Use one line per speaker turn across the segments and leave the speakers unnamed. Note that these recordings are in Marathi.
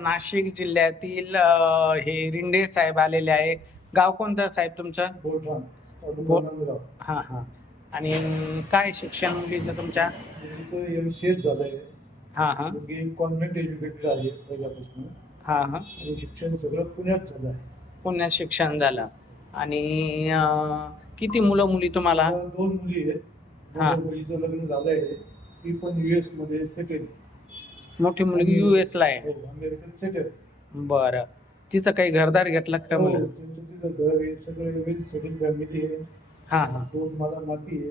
नाशिक जिल्ह्यातील अ, हे रिंडे साहेब आलेले आहे. गाव कोणतं साहेब तुमचं?
बोलठाण
बो-
तालुका
हां हां. आणि काय शिक्षण मुलीचं तुमच्या?
इथं एम सी एस झालंय.
हां हां.
मुलगी कॉन्व्हेंट एज्युकेटेड आहे पहिल्यापासून.
हां हां.
आणि शिक्षण सगळं पुण्यात झालं आहे.
पुण्यात शिक्षण झालं. आणि अ, किती मुलं मुली तुम्हाला?
दोन मुली आहेत.
हा.
मुलीचं लग्न झालंय. ती पण युएसमध्ये सेटल
मोठी मुलगी यू एसला आहे.
हो अमेरिकन सेटल
बरं. तिचं काही घरदार घेतलं का
हो
मुलं
त्यांचं तिथं घर आहे सगळं वेल सेटल फॅमिली आहे.
हां हां.
दोन मला माती आहे.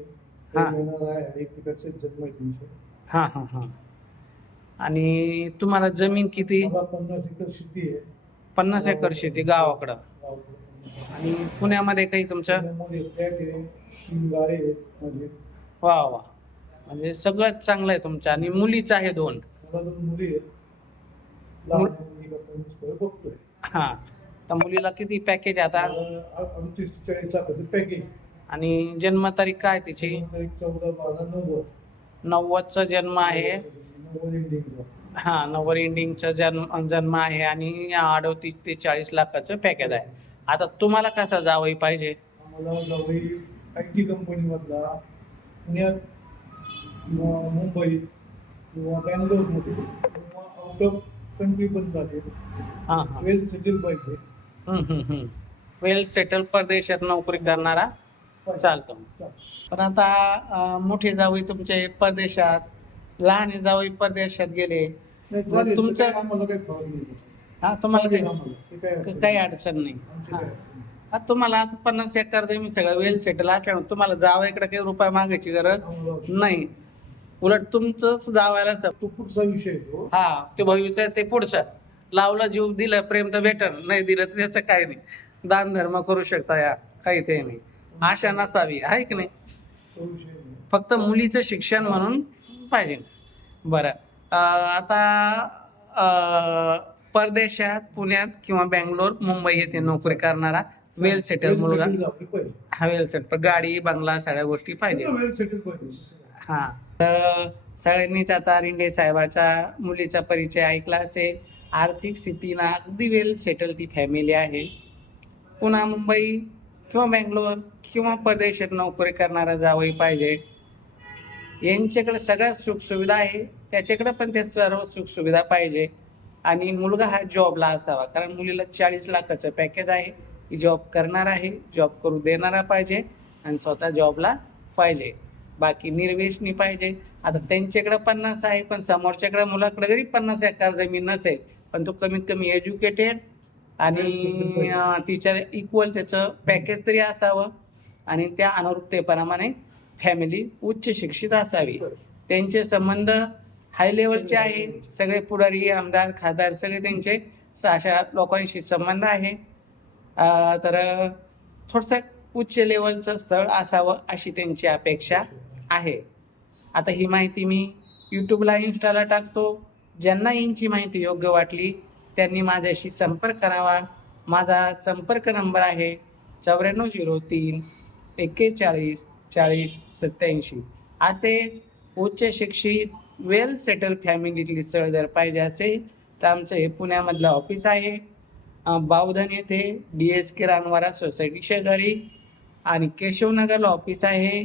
हा.
एक येणार आहे एक तिकडचे जन्म आहे त्यांचे.
हां हां हां. आणि तुम्हाला जमीन किती?
मला पन्नास एकर शेती आहे.
पन्नास एकर शेती गावाकडं.
गावाकडे.
आणि पुण्यामध्ये काही तुमचं
पुण्यामध्ये फ्लॅट आहे तीन गाडे आहेत माझे.
वा वा. म्हणजे सगळंच चांगलं आहे तुमचं. आणि मुलीच आहे दोन.
मला दोन मुली आहेत. लहान बघतोय.
हां तर मुलीला किती पॅकेज आता?
मला अ- अडतीस ते चाळीस लाखाचं पॅकेज
आणि जन्मतारीख काय तिची?
चौदा बारा नव्वद.
नव्वदचा जन्म आहे.
नव्वद एंडिंगचा
हां नव्वद इंडिंगचा जन्म जन्म आहे आणि अडतीस ते चाळीस लाखाचं पॅकेज आहे. आता तुम्हाला कसा जावंही पाहिजे?
आम्हाला जावई आय टी कंपनीमधला पुण्यात किंवा मुंबई. किंवा बँगलोरमध्ये किंवा आउट ऑफ कंट्री पण चालेल
हां हां
वेल सेटल पाहिजे
वेल सेटल परदेशात नोकरी करणारा चालतो
चालेल.
पण आता अं, मोठे जावई तुमचे परदेशात लहान जावई परदेशात गेले
नाही, चालेल.
तुमचं-
ते काय आम्हाला काही नाही
हा तुम्हाला
चालेल
ते
आम्हाला. ते काय अडचण
काही
नाही.
अडचण नाही
आमची
हा.
काही अडचण नाही.
हा तुम्हाला आता पन्नास एकर जमीन सगळं वेल सेटल असल्यामुळे तुम्हाला जावायकडे काही रुपया मागायची गरज
आम्हाला-
नाही उलट तुमचंच जावायला स-
तो पुढचा विषय आहे तो.
हा ते भविष्य ते पुढचं. लावला जीव दिलं प्रेम तर भेटन नाही दिलं तर त्याचं काही नाही. दान धर्म करू शकता या. काही ते नाही. आशा नसावी आहे की नाही?
तो विषय नाही.
फक्त मुलीचं शिक्षण म्हणून पाहिजे. बरं. अं, आता अं, परदेशात पुण्यात किंवा बँगलोर मुंबई येथे नोकरी करणारा वेल सेटल मुलगा.
settled.
हा वेल सेटल. गाडी बंगला सगळ्या गोष्टी पाहिजे.
सगळं well settled पाहिजे.
हा. तर सगळ्यांनीच आता रिंडे साहेबाच्या मुलीचा परिचय ऐकला असेल. आर्थिक स्थितीनं अगदी वेल सेटल ती फॅमिली आहे. पुन्हा मुंबई किंवा बँगलोर किंवा परदेशात नोकरी करणारा जावई पाहिजे. यांच्याकडे सगळ्या सुखसुविधा आहे. त्याच्याकडे पण ते सर्व सुखसुविधा पाहिजे. आणि मुलगा हा जॉबला असावा. कारण मुलीला चाळीस लाखाचं पॅकेज आहे. ती जॉब करणार आहे. जॉब करू देणारा पाहिजे. आणि स्वतः जॉबला पाहिजे. बाकी निर्वेशनी पाहिजे. आता त्यांच्याकडे पन्नास आहे पण समोरच्याकडे मुलाकडे जरी पन्नास एकर जमीन नसेल पण तो कमीत कमी एज्युकेटेड आणि तिच्या इक्वल त्याचं पॅकेज तरी असावं आणि त्या अनुरूपतेप्रमाणे फॅमिली उच्च शिक्षित असावी. त्यांचे संबंध हाय लेवलचे आहे. सगळे पुढारी आमदार खासदार सगळे त्यांचे अशा लोकांशी संबंध आहे. तर थोडंसं उच्च लेवलचं स्थळ असावं अशी त्यांची अपेक्षा आहे. आता ही माहिती मी यूट्यूबला इन्स्टाला टाकतो. ज्यांना यांची माहिती योग्य वाटली त्यांनी माझ्याशी संपर्क करावा. माझा संपर्क नंबर आहे चौऱ्याण्णव झिरो तीन एक्केचाळीस चाळीस सत्याऐंशी असेच उच्च शिक्षित वेल सेटल फॅमिलीतली स्थळ जर पाहिजे असेल तर आमचं हे पुण्यामधलं ऑफिस आहे. बावधन येथे D S K Ranwara society शेजारी आणि केशवनगरला ऑफिस आहे.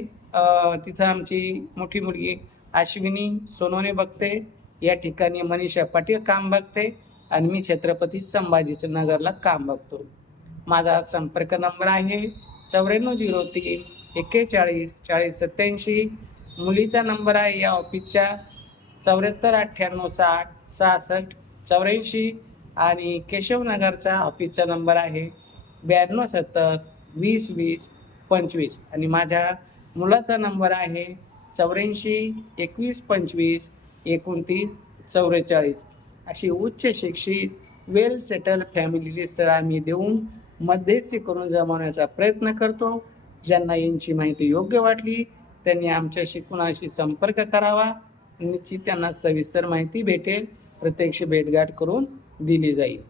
तिथं आमची मोठी मुलगी अश्विनी सोनोने बघते. या ठिकाणी मनीषा पाटील काम बघते आणि मी छत्रपती संभाजीचं नगरला काम बघतो. माझा संपर्क नंबर आहे चौऱ्याण्णव झिरो तीन एक्केचाळीस चाळीस सत्याऐंशी मुलीचा नंबर आहे या ऑफिसच्या चौऱ्याहत्तर अठ्ठ्याण्णव साठ सहासष्ट चौऱ्याऐंशी आणि केशवनगरचा ऑफिसचा नंबर आहे ब्याण्णव सत्तर वीस वीस पंचवीस आणि माझ्या मुलाचा नंबर आहे चौऱ्याऐंशी एकवीस पंचवीस एकोणतीस चौवेचाळीस अशी उच्च शिक्षित वेल सेटल फॅमिलीची स्थळ आम्ही देऊन मध्यस्थी करून जमवण्याचा प्रयत्न करतो. ज्यांना यांची माहिती योग्य वाटली त्यांनी आमच्याशी कुणाशी संपर्क करावा. निश्चित त्यांना सविस्तर माहिती भेटेल. प्रत्यक्ष भेटगाठ करून दिली जाईल.